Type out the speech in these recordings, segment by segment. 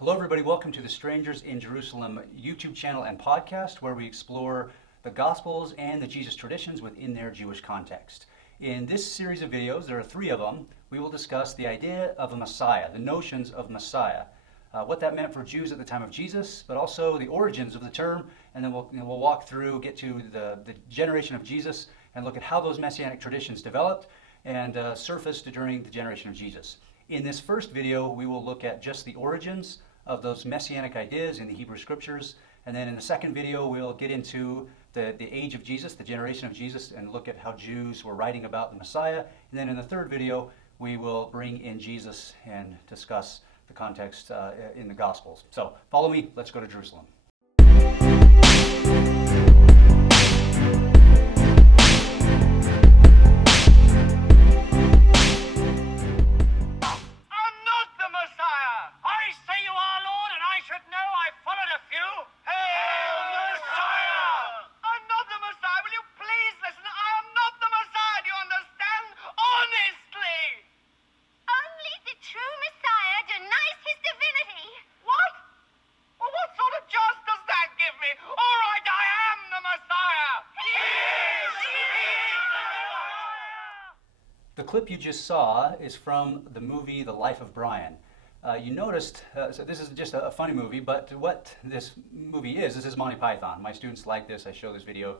Hello, everybody. Welcome to the Strangers in Jerusalem YouTube channel and podcast, where we explore the Gospels and the Jesus traditions within their Jewish context. In this series of videos, there are 3 of them, we will discuss the idea of a Messiah, the notions of Messiah, what that meant for Jews at the time of Jesus, but also the origins of the term, and then we'll walk through, get to the generation of Jesus, and look at how those messianic traditions developed and surfaced during the generation of Jesus. In this first video, we will look at just the origins of those messianic ideas in the Hebrew Scriptures, and then in the second video, we'll get into the age of Jesus, the generation of Jesus, and look at how Jews were writing about the Messiah. And then in the third video, we will bring in Jesus and discuss the context in the Gospels. So follow me, let's go to Jerusalem. The clip you just saw is from the movie The Life of Brian. You noticed, so this is just a funny movie, but what this movie is, this is Monty Python. My students like this, I show this video,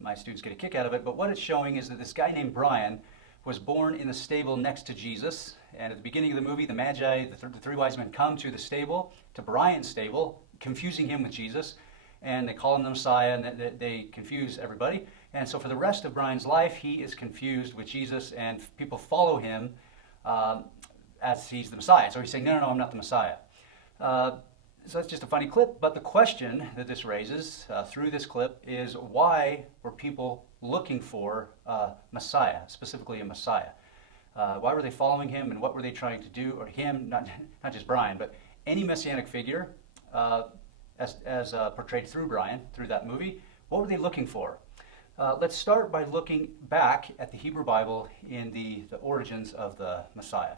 my students get a kick out of it, but what it's showing is that this guy named Brian was born in the stable next to Jesus, and at the beginning of the movie, the Magi, the 3 wise men come to the stable, to Brian's stable, confusing him with Jesus, and they call him the Messiah, and they confuse everybody. And so for the rest of Brian's life, he is confused with Jesus, and people follow him as he's the Messiah. So he's saying, no, I'm not the Messiah. So that's just a funny clip, but the question that this raises through this clip is, why were people looking for a Messiah, specifically a Messiah? Why were they following him, and what were they trying to do, or him, not just Brian, but any messianic figure as portrayed through Brian, through that movie? What were they looking for? Let's start by looking back at the Hebrew Bible in the origins of the Messiah.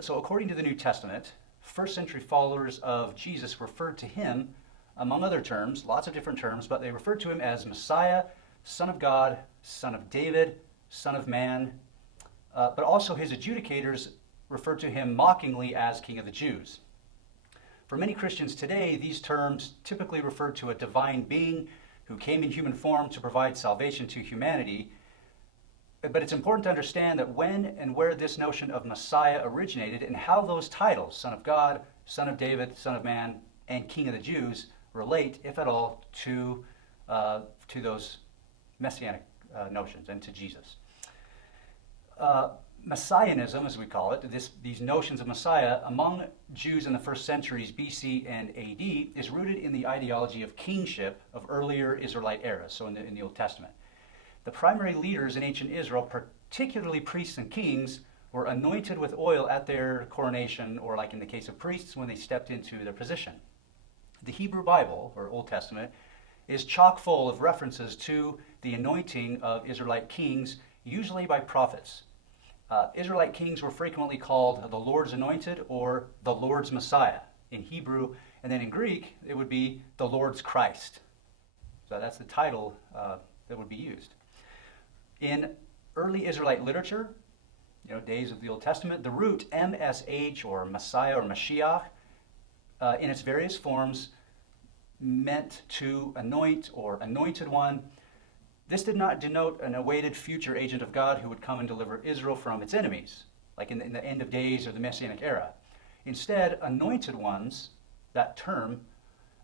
So according to the New Testament, first century followers of Jesus referred to him, among other terms, lots of different terms, but they referred to him as Messiah, Son of God, Son of David, Son of Man, but also his adjudicators referred to him mockingly as King of the Jews. For many Christians today, these terms typically refer to a divine being who came in human form to provide salvation to humanity. But it's important to understand that when and where this notion of Messiah originated, and how those titles, Son of God, Son of David, Son of Man, and King of the Jews, relate, if at all, to those messianic notions and to Jesus. Messianism, as we call it, these notions of Messiah among Jews in the first centuries BC and AD is rooted in the ideology of kingship of earlier Israelite eras, so in the Old Testament. The primary leaders in ancient Israel, particularly priests and kings, were anointed with oil at their coronation, or like in the case of priests, when they stepped into their position. The Hebrew Bible, or Old Testament, is chock full of references to the anointing of Israelite kings, usually by prophets. Israelite kings were frequently called the Lord's Anointed or the Lord's Messiah in Hebrew, and then in Greek it would be the Lord's Christ. So that's the title that would be used. In early Israelite literature, days of the Old Testament, the root MSH or Messiah or Mashiach in its various forms meant to anoint or anointed one. This did not denote an awaited future agent of God who would come and deliver Israel from its enemies, like in the end of days or the Messianic era. Instead, anointed ones, that term,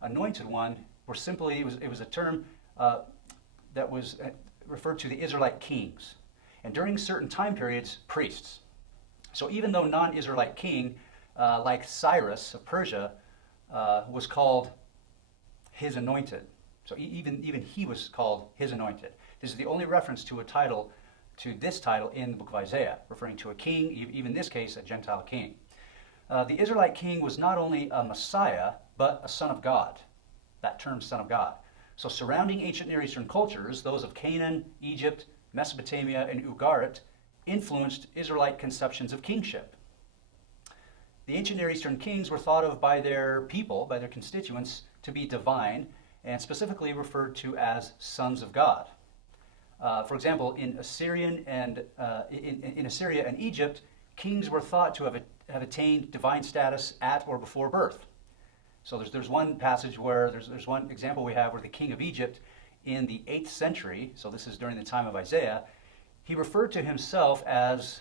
anointed one, were simply, it was a term that was referred to the Israelite kings. And during certain time periods, priests. So even though non-Israelite king, like Cyrus of Persia, was called his anointed. So even he was called his anointed. This is the only reference to this title in the book of Isaiah, referring to a king, even in this case, a Gentile king. The Israelite king was not only a Messiah, but a son of God. That term, son of God. So surrounding ancient Near Eastern cultures, those of Canaan, Egypt, Mesopotamia, and Ugarit, influenced Israelite conceptions of kingship. The ancient Near Eastern kings were thought of by their people, by their constituents, to be divine, and specifically referred to as sons of God. For example, in Assyria and Egypt, kings were thought to have attained divine status at or before birth. So there's one passage where there's one example we have where the king of Egypt in the 8th century, so this is during the time of Isaiah, he referred to himself as,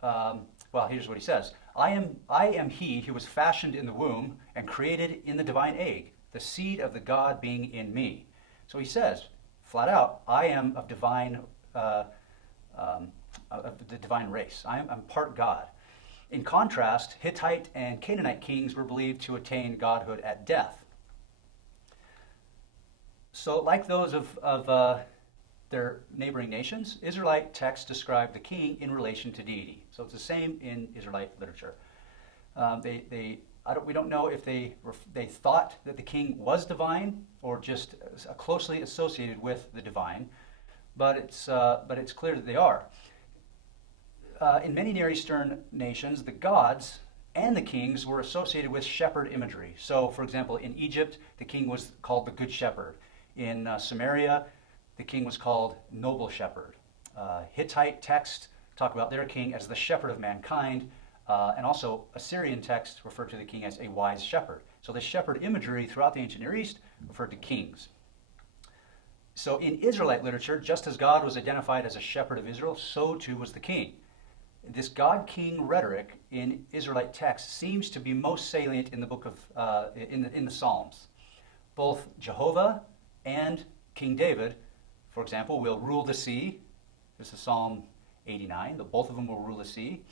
here's what he says: I am he who was fashioned in the womb and created in the divine egg, the seed of the God being in me. So he says, flat out, I am of the divine race. I'm part God. In contrast, Hittite and Canaanite kings were believed to attain godhood at death. So, like those of their neighboring nations, Israelite texts describe the king in relation to deity. So it's the same in Israelite literature. We don't know if they thought that the king was divine or just closely associated with the divine, but it's clear that they are. In many Near Eastern nations, the gods and the kings were associated with shepherd imagery. So, for example, in Egypt, the king was called the Good Shepherd. In Samaria, the king was called Noble Shepherd. Hittite texts talk about their king as the shepherd of mankind, and also Assyrian texts refer to the king as a wise shepherd. So the shepherd imagery throughout the ancient Near East referred to kings. So in Israelite literature, just as God was identified as a shepherd of Israel, so too was the king. This God-king rhetoric in Israelite texts seems to be most salient in the book of in the Psalms. Both Jehovah and King David, for example, will rule the sea. This is Psalm 89. Both of them will rule the sea.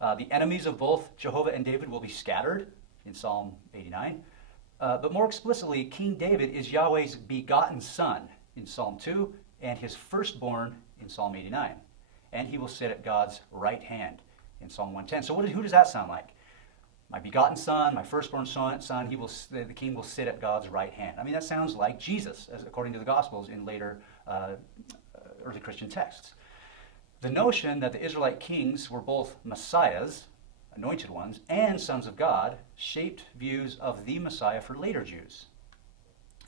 The enemies of both Jehovah and David will be scattered in Psalm 89. But more explicitly, King David is Yahweh's begotten son in Psalm 2 and his firstborn in Psalm 89. And he will sit at God's right hand in Psalm 110. So who does that sound like? My begotten son, my firstborn son, the king will sit at God's right hand. I mean, that sounds like Jesus, as according to the Gospels in later early Christian texts. The notion that the Israelite kings were both messiahs, anointed ones, and sons of God shaped views of the Messiah for later Jews.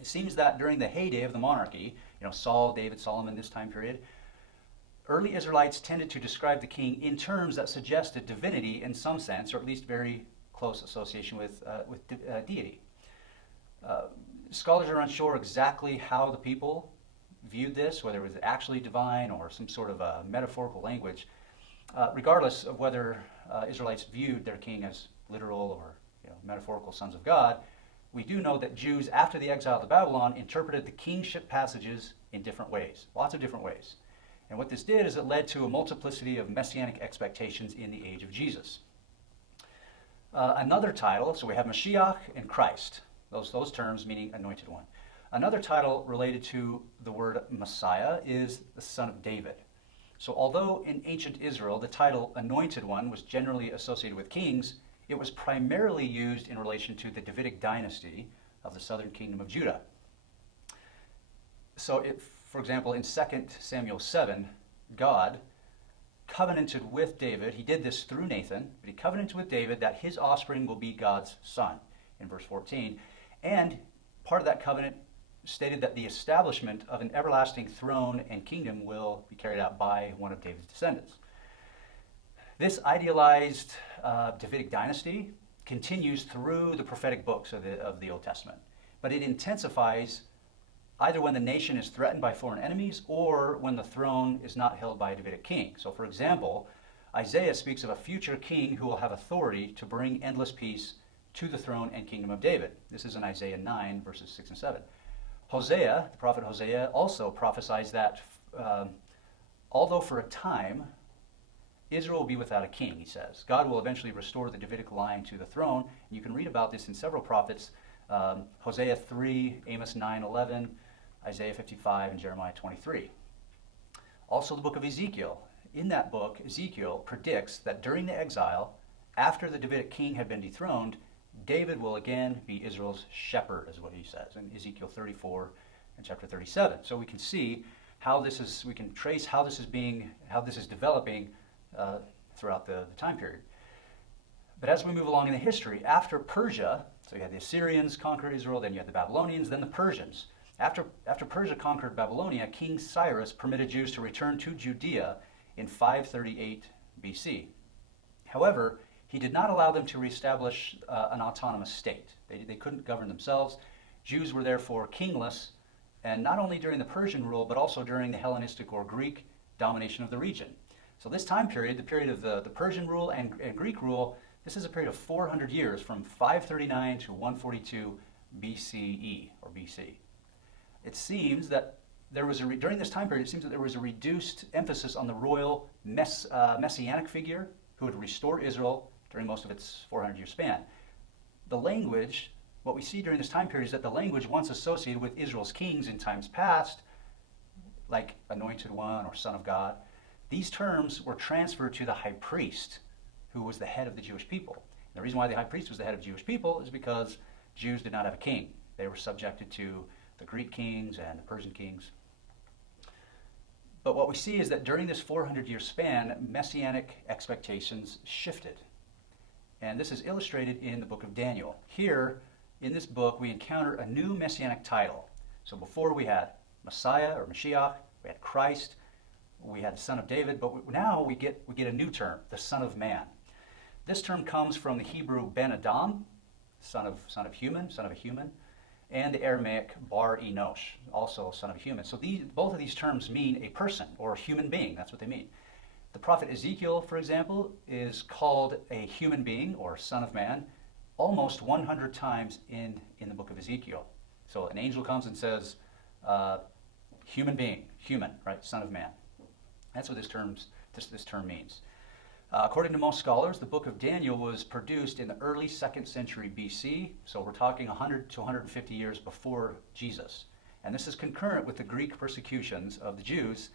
It seems that during the heyday of the monarchy, Saul, David, Solomon, this time period, early Israelites tended to describe the king in terms that suggested divinity in some sense, or at least very close association with deity. Scholars are unsure exactly how the people viewed this, whether it was actually divine or some sort of a metaphorical language. Regardless of whether Israelites viewed their king as literal or metaphorical sons of God, we do know that Jews, after the exile to Babylon, interpreted the kingship passages in different ways, lots of different ways. And what this did is it led to a multiplicity of messianic expectations in the age of Jesus. Another title, so we have Mashiach and Christ, those terms meaning anointed one. Another title related to the word Messiah is the Son of David. So although in ancient Israel the title anointed one was generally associated with kings, it was primarily used in relation to the Davidic dynasty of the southern kingdom of Judah. So for example, in 2 Samuel 7, God covenanted with David. He did this through Nathan, but he covenanted with David that his offspring will be God's son in verse 14. And part of that covenant stated that the establishment of an everlasting throne and kingdom will be carried out by one of David's descendants. This idealized Davidic dynasty continues through the prophetic books of the Old Testament, but it intensifies either when the nation is threatened by foreign enemies or when the throne is not held by a Davidic king. So for example, Isaiah speaks of a future king who will have authority to bring endless peace to the throne and kingdom of David. This is in Isaiah 9, verses 6 and 7. Hosea, the prophet Hosea, also prophesies that although for a time Israel will be without a king, he says, God will eventually restore the Davidic line to the throne. And you can read about this in several prophets, Hosea 3, Amos 9:11, Isaiah 55, and Jeremiah 23. Also the book of Ezekiel. In that book, Ezekiel predicts that during the exile, after the Davidic king had been dethroned, David will again be Israel's shepherd, is what he says in Ezekiel 34 and chapter 37. So we can see how we can trace how this is developing throughout the time period. But as we move along in the history, after Persia, so you had the Assyrians conquer Israel, then you had the Babylonians, then the Persians. After Persia conquered Babylonia, King Cyrus permitted Jews to return to Judea in 538 BC. However, he did not allow them to reestablish an autonomous state. They couldn't govern themselves. Jews were therefore kingless, and not only during the Persian rule, but also during the Hellenistic or Greek domination of the region. So this time period, the period of the Persian rule and Greek rule, this is a period of 400 years from 539 to 142 BCE or BC. It seems that during this time period, it seems that there was a reduced emphasis on the royal messianic figure who would restore Israel during most of its 400-year span. The language, what we see during this time period is that the language once associated with Israel's kings in times past, like anointed one or son of God, these terms were transferred to the high priest, who was the head of the Jewish people. And the reason why the high priest was the head of Jewish people is because Jews did not have a king. They were subjected to the Greek kings and the Persian kings. But what we see is that during this 400-year span, messianic expectations shifted. And this is illustrated in the book of Daniel. Here, in this book, we encounter a new messianic title. So before we had Messiah or Mashiach, we had Christ, we had the Son of David, but now we get a new term, the Son of Man. This term comes from the Hebrew Ben Adam, son of a human, and the Aramaic Bar Enosh, also son of a human. So both of these terms mean a person or a human being. That's what they mean. The prophet Ezekiel, for example, is called a human being or son of man almost 100 times in the book of Ezekiel. So an angel comes and says, human being, human, right, son of man. That's what this term means. According to most scholars, the book of Daniel was produced in the early 2nd century BC, so we're talking 100 to 150 years before Jesus. And this is concurrent with the Greek persecutions of the Jews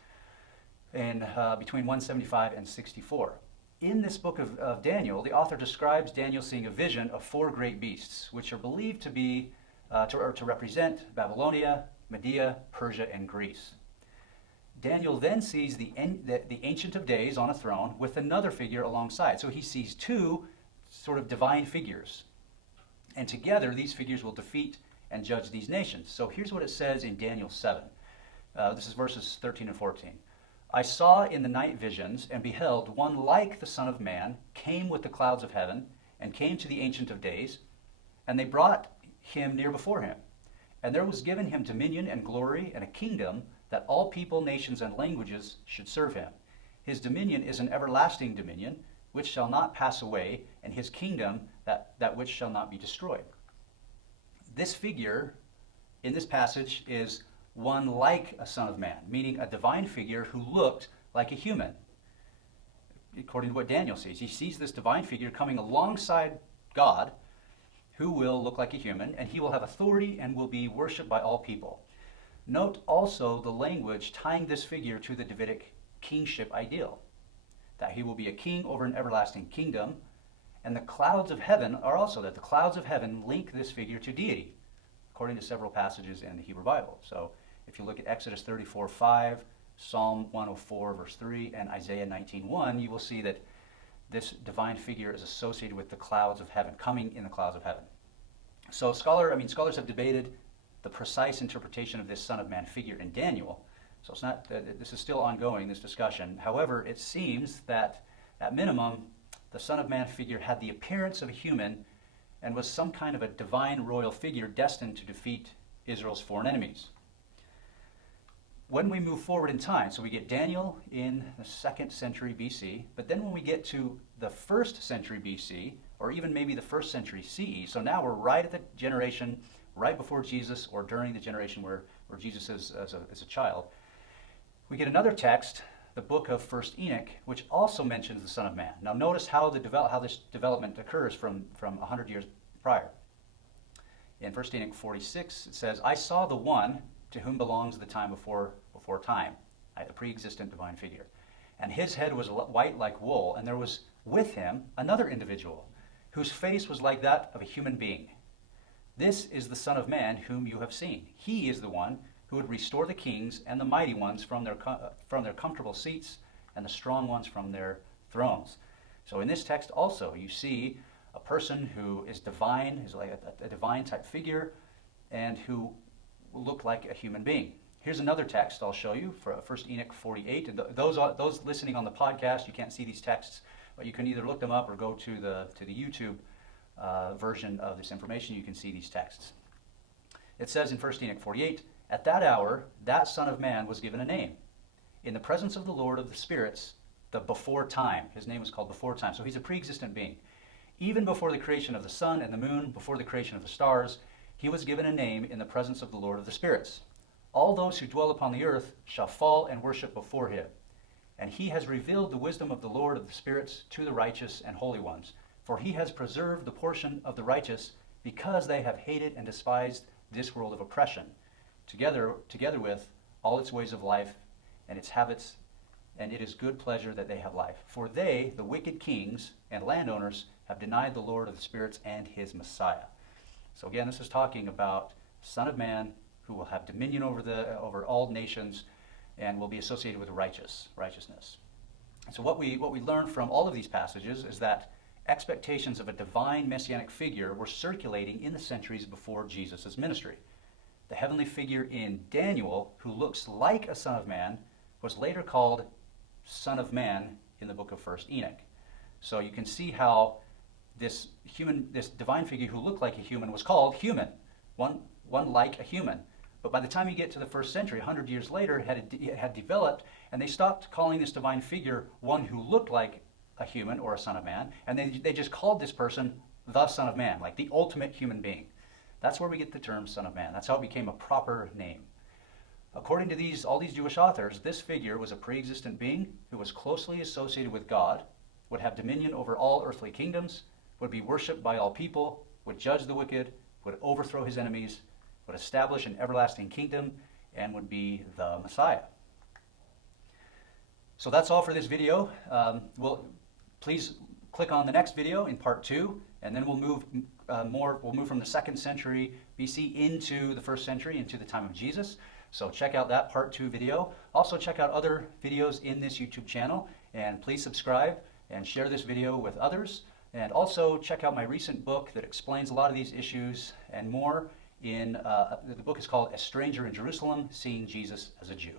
in between 175 and 64. In this book of Daniel, the author describes Daniel seeing a vision of 4 great beasts, which are believed to be to represent Babylonia, Media, Persia, and Greece. Daniel then sees the Ancient of Days on a throne with another figure alongside. So he sees 2 sort of divine figures. And together, these figures will defeat and judge these nations. So here's what it says in Daniel 7. This is verses 13 and 14. I saw in the night visions, and beheld, one like the Son of Man came with the clouds of heaven, and came to the Ancient of Days, and they brought him near before him. And there was given him dominion and glory and a kingdom, that all people, nations, and languages should serve him. His dominion is an everlasting dominion, which shall not pass away, and his kingdom that which shall not be destroyed. This figure in this passage is one like a son of man, meaning a divine figure who looked like a human. According to what Daniel sees, he sees this divine figure coming alongside God, who will look like a human, and he will have authority and will be worshipped by all people. Note also the language tying this figure to the Davidic kingship ideal, that he will be a king over an everlasting kingdom, and the clouds of heaven are also that the clouds of heaven link this figure to deity, according to several passages in the Hebrew Bible. So if you look at Exodus 34:5, Psalm 104 verse 3, and Isaiah 19:1, you will see that this divine figure is associated with the clouds of heaven, coming in the clouds of heaven. So scholars have debated the precise interpretation of this Son of Man figure in Daniel. So it's not, this is still ongoing, this discussion. However, it seems that at minimum, the Son of Man figure had the appearance of a human and was some kind of a divine royal figure destined to defeat Israel's foreign enemies. When we move forward in time, so we get Daniel in the 2nd century BC, but then when we get to the 1st century BC, or even maybe the 1st century CE, so now we're right at the generation right before Jesus, or during the generation where Jesus is as a child, we get another text, the book of 1st Enoch, which also mentions the Son of Man. Now notice how this development occurs from 100 years prior. In 1st Enoch 46, it says, I saw the one to whom belongs the time before time, the pre-existent divine figure. And his head was white like wool, and there was with him another individual, whose face was like that of a human being. This is the Son of Man whom you have seen. He is the one who would restore the kings and the mighty ones from their comfortable seats, and the strong ones from their thrones. So in this text also, you see a person who is divine, is like a divine type figure, and who will look like a human being. Here's another text I'll show you for 1 Enoch 48. And those listening on the podcast, you can't see these texts, but you can either look them up or go to the YouTube version of this information. You can see these texts. It says in 1 Enoch 48, "At that hour, that Son of Man was given a name. In the presence of the Lord of the spirits, the before time." His name was called before time. So he's a pre-existent being. "Even before the creation of the sun and the moon, before the creation of the stars, he was given a name in the presence of the Lord of the spirits. All those who dwell upon the earth shall fall and worship before him. And he has revealed the wisdom of the Lord of the spirits to the righteous and holy ones. For he has preserved the portion of the righteous, because they have hated and despised this world of oppression, together with all its ways of life and its habits, and it is good pleasure that they have life. For they, the wicked kings and landowners, have denied the Lord of the spirits and his Messiah." So again, this is talking about Son of Man, who will have dominion over all nations and will be associated with righteousness. And so what we learn from all of these passages is that expectations of a divine messianic figure were circulating in the centuries before Jesus' ministry. The heavenly figure in Daniel, who looks like a Son of Man, was later called Son of Man in the book of 1 Enoch. So you can see how this divine figure who looked like a human was called human, one like a human. But by the time you get to the first century, 100 years later, it had developed, and they stopped calling this divine figure one who looked like a human or a Son of Man, and they just called this person the Son of Man, like the ultimate human being. That's where we get the term Son of Man. That's how it became a proper name. According to all these Jewish authors, this figure was a pre-existent being who was closely associated with God, would have dominion over all earthly kingdoms, would be worshipped by all people, would judge the wicked, would overthrow his enemies, would establish an everlasting kingdom, and would be the Messiah. So that's all for this video. Please click on the next video in part 2, and then we'll move from the 2nd century BC into the 1st century, into the time of Jesus. So check out that part 2 video. Also check out other videos in this YouTube channel, and please subscribe and share this video with others. And also check out my recent book that explains a lot of these issues and more. The book is called "A Stranger in Jerusalem, Seeing Jesus as a Jew."